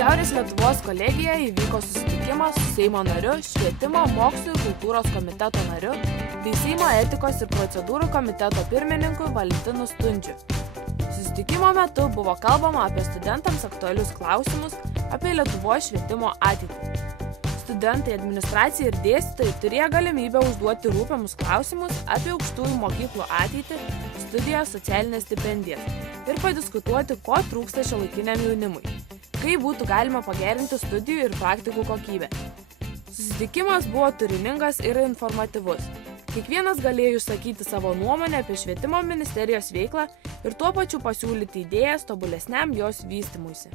Šiaurės Lietuvos kolegijoje įvyko susitikimas su Seimo nariu, Švietimo, mokslo ir kultūros komiteto nariu bei Seimo etikos ir procedūrų komiteto pirmininku Valentinu Stundžiu. Susitikimo metu buvo kalbama apie studentams aktualius klausimus apie Lietuvos švietimo ateitį. Studentai, administracija ir dėstytojai turėjo galimybę užduoti rūpiamus klausimus apie aukštųjų mokyklų ateitį, studijas, socialinės stipendijas ir padiskutuoti, ko trūksta šiuolaikiniam jaunimui, kaip būtų galima pagerinti studijų ir praktikų kokybę. Susitikimas buvo turiningas ir informatyvus. Kiekvienas galėjo išsakyti savo nuomonę apie švietimo ministerijos veiklą ir tuo pačiu pasiūlyti idėjas tobulesniam jos vystymuisi.